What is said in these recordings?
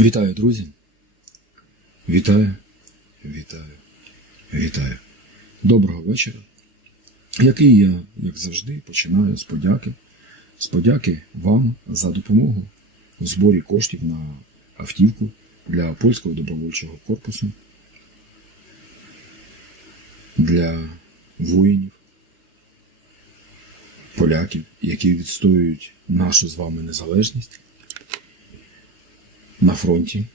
Вітаю, друзі. Вітаю, вітаю, вітаю. Доброго вечора. Який я, як завжди, починаю з подяки. З подяки вам за допомогу у зборі коштів на автівку для польського добровольчого корпусу, для воїнів, поляків, які відстоюють нашу з вами незалежність на фронті,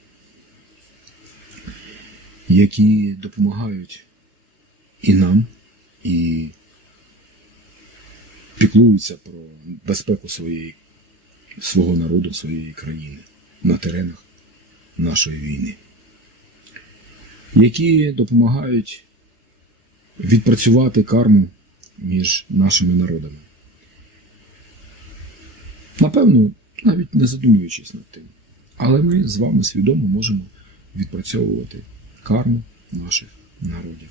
які допомагають і нам, і піклуються про безпеку своєї, свого народу, своєї країни на теренах нашої війни, які допомагають відпрацювати карму між нашими народами. Напевно, навіть не задумуючись над тим. Але ми з вами свідомо можемо відпрацьовувати карму наших народів.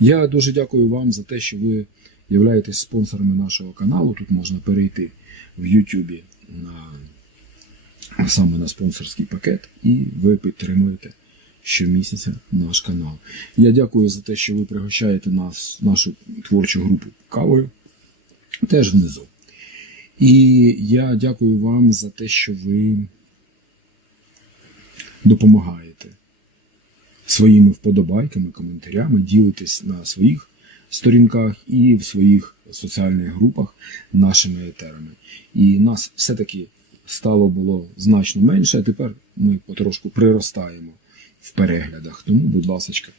Я дуже дякую вам за те, що ви являєтесь спонсорами нашого каналу. Тут можна перейти в Ютубі на саме на спонсорський пакет, і ви підтримуєте щомісяця наш канал. Я дякую за те, що ви пригощаєте нас, нашу творчу групу кавою, теж внизу. І я дякую вам за те, що ви допомагаєте своїми вподобайками, коментарями, ділитесь на своїх сторінках і в своїх соціальних групах нашими етерами. І нас все-таки стало було значно менше, а тепер ми потрошку приростаємо в переглядах. Тому, будь ласка,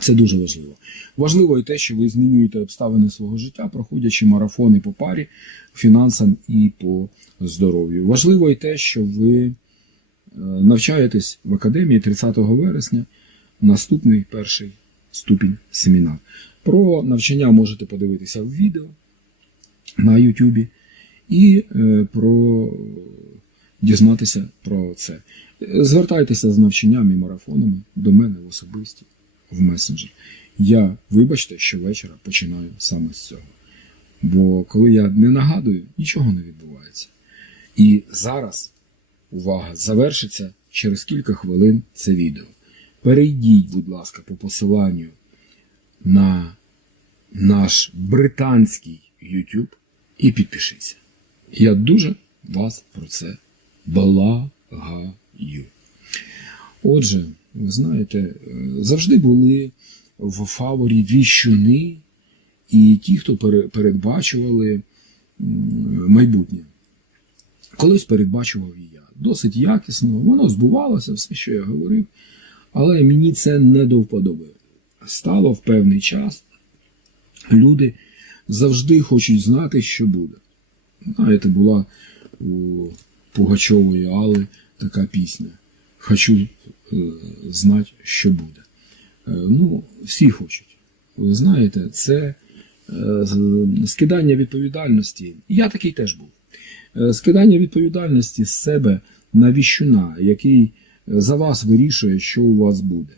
це дуже важливо. Важливо і те, що ви змінюєте обставини свого життя, проходячи марафони по парі, фінансам і по здоров'ю. Важливо і те, що ви навчаєтесь в академії 30 вересня, наступний перший ступінь семінар. Про навчання можете подивитися в відео на Ютубі і е, про дізнатися про це. Звертайтеся з навчанням і марафонами до мене в особисті в месенджер. Я, вибачте, що вечора починаю саме з цього. Бо коли я не нагадую, нічого не відбувається. І зараз, увага, завершиться через кілька хвилин це відео. Перейдіть, будь ласка, по посиланню на наш британський YouTube і підпишіться. Я дуже вас про це благаю. Отже, ви знаєте, е, завжди були в фаворі віщуни і ті, хто передбачували майбутнє. Колись передбачував і я. Досить якісно, воно збувалося, все, що я говорив, але мені це не до вподоби. Стало в певний час. Люди завжди хочуть знати, що буде. Знаєте, була у Пугачової Алли така пісня. Хочу е, знати, що буде. Е, ну, всі хочуть. Ви знаєте, це е, скидання відповідальності. Я такий теж був. Е, Скидання відповідальності з себе на віщуна, який е, за вас вирішує, що у вас буде.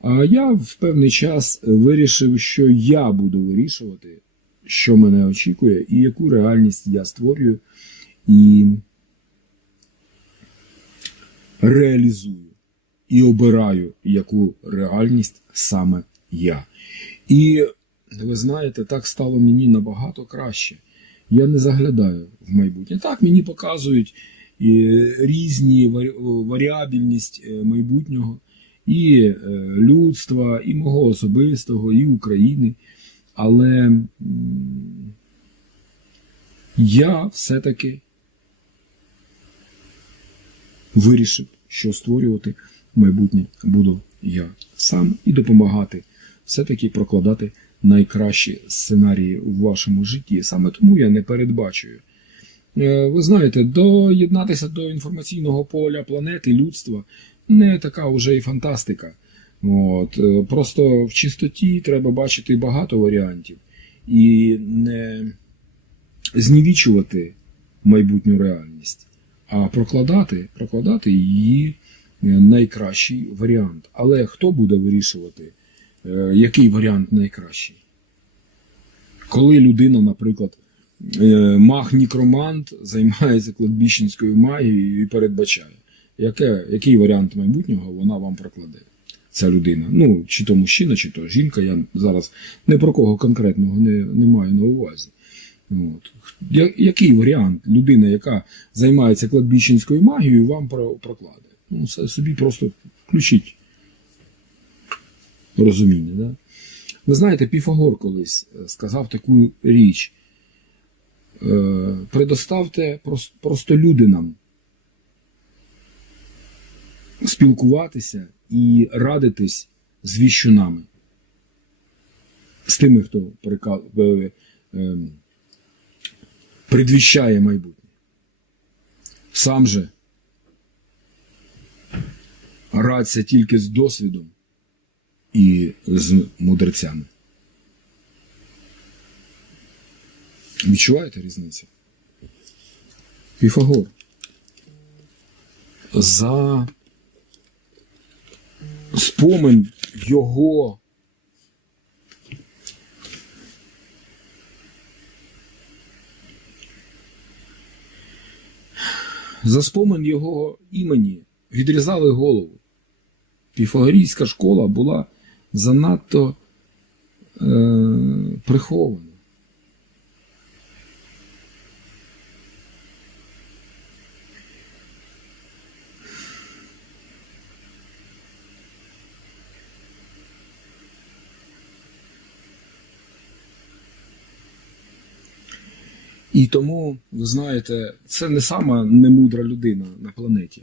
А я в певний час вирішив, що я буду вирішувати, що мене очікує, і яку реальність я створюю і реалізую, і обираю, яку реальність саме я. І ви знаєте, так стало мені набагато краще. Я не заглядаю в майбутнє. Так мені показують і різні варіабільність е, майбутнього і е, людства, і мого особистого, і України. Але я все-таки вирішив, що створювати майбутнє буду я сам і допомагати все-таки прокладати найкращі сценарії у вашому житті. Саме тому я не передбачую. Е, Ви знаєте, доєднатися до інформаційного поля планети, людства не така вже і фантастика. От, е, просто в чистоті треба бачити багато варіантів і не знівічувати майбутню реальність, а прокладати, прокладати її е, найкращий варіант. Але хто буде вирішувати, який варіант найкращий? Коли людина, наприклад, е, маг-нікромант займається кладбищенською магією і передбачає, яке, який варіант майбутнього вона вам прокладе. Ця людина. Ну, чи то мужчина, чи то жінка. Я зараз не про кого конкретного не, не маю на увазі. От. Який варіант людина, яка займається кладбищенською магією, вам прокладе? Ну, собі просто включіть розуміння. Да? Ви знаєте, Піфагор колись е, сказав таку річ. Е, предоставте прос- просто людинам спілкуватися і радитись з віщунами, з тими, хто е, е, предвіщає майбутнє. Сам же радься тільки з досвідом і з мудрецями. Відчуваєте різницю? Піфагор. За спомин його за спомин його імені відрізали голову. Піфагорійська школа була занадто е, прихована. І тому, ви знаєте, це не сама немудра людина на планеті.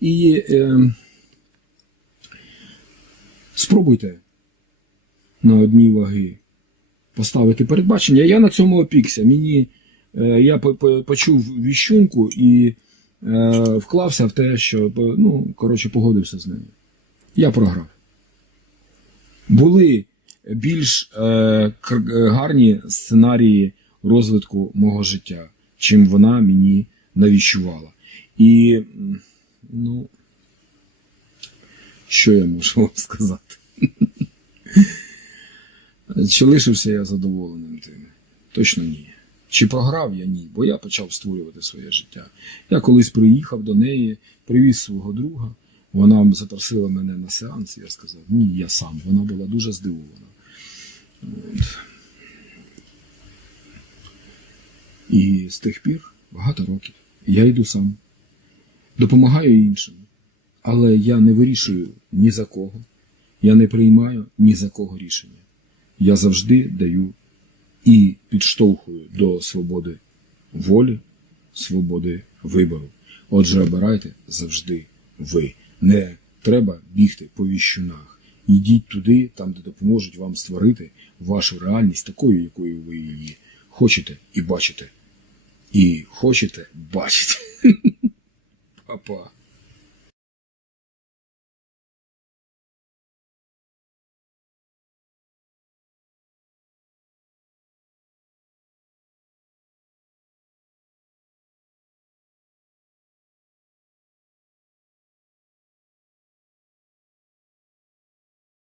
І е, спробуйте на одній ваги поставити передбачення. Я на цьому опікся. Мені, е, я по- по- почув віщунку і е, вклався в те, що ну, коротше, погодився з нею. Я програв. Були більш е, гарні сценарії розвитку мого життя, чим вона мені навіщувала. І ну, що я можу вам сказати? Чи лишився я задоволеним тим? Точно ні. Чи програв я ні, бо я почав створювати своє життя. Я колись приїхав до неї, привіз свого друга. Вона запросила мене на сеанс, я сказав, ні, я сам. Вона була дуже здивована. От. І з тих пір багато років я йду сам, допомагаю іншим, але я не вирішую ні за кого, я не приймаю ні за кого рішення. Я завжди даю і підштовхую до свободи волі, свободи вибору. Отже, обирайте завжди ви. Не треба бігти по віщунах. Йдіть туди, там, де допоможуть вам створити вашу реальність такою, якою ви її хочете і бачите. І хочете бачити. Па-па.